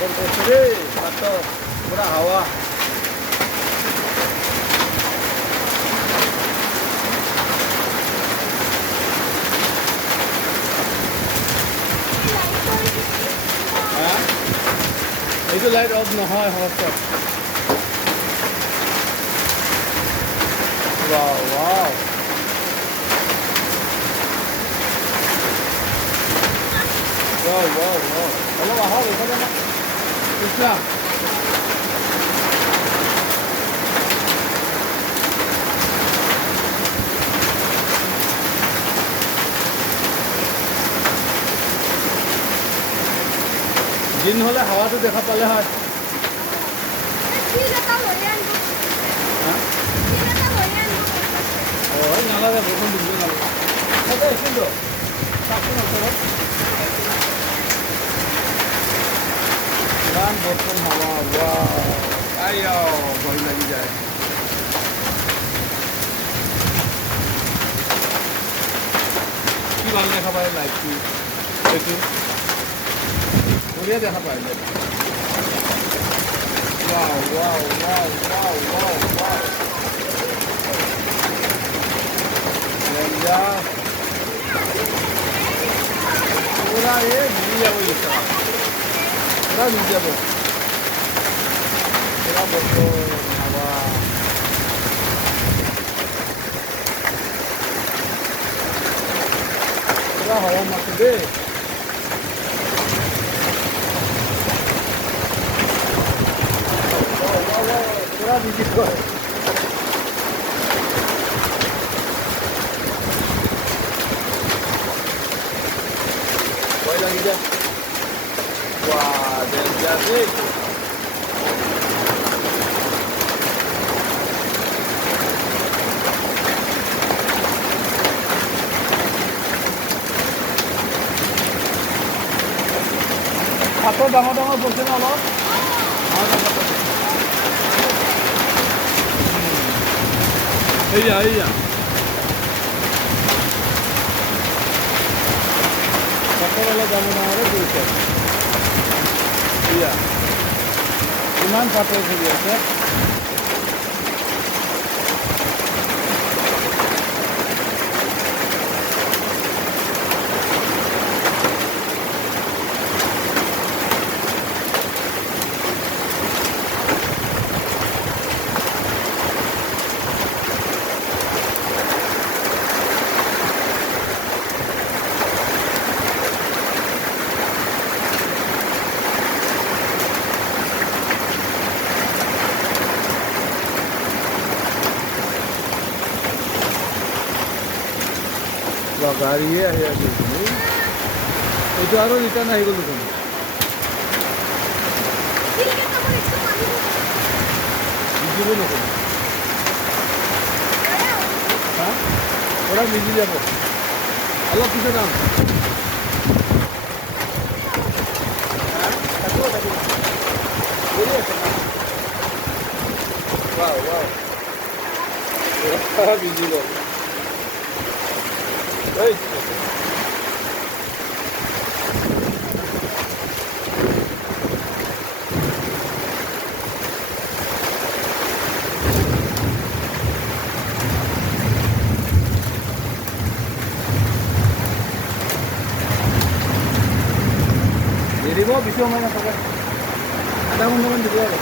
বতৰ কৰছে ৰে, তো পুৰা হাওয়া। হ্যাঁ, এইটো লাইট অফ নহয় WhatsApp. Wow, wow. Wow, wow, wow. Hello, how are you? Islam. দিন হলে হাওয়াটো দেখা পালে হয়। হয় নালাগে, বৰষুণ দিব নালাগে। তাতে কিন্তু চাকচোন ওচৰত ইমান বৰষুণ হাৱা, ভয় লাগি যায়। কি ভাল দেখা পায় লাইটটো, এইটো বঢ়িয়া দেখা পায়। Wow, wow, wow, wow, wow, wow. Yeah. पूरा ये मिल जाओ ये सब, पूरा मिल जाओ, पूरा बोलो हवा, पूरा हवा मत दे, पूरा मिल जाओ। Wah, dan jadi apa ডাঙৰ বস্তু না অলপ এইয়া পাথৰ অলপ ডাঙৰ কৰিছে। এয়া ইমান পাথৰ ধৰি আছে। গাড়ীয়ে আহি আছে, এইটো আৰু ৰিটাৰ্ণ আহি গ'লো তুমি বুজিব নকৰো। হা পৰা মিলি যাব অলপ পিছত যাম। বিজি গ'ল। দিব বেছি সময় নাথাকে, আধা ঘণ্টামান দিব আৰু।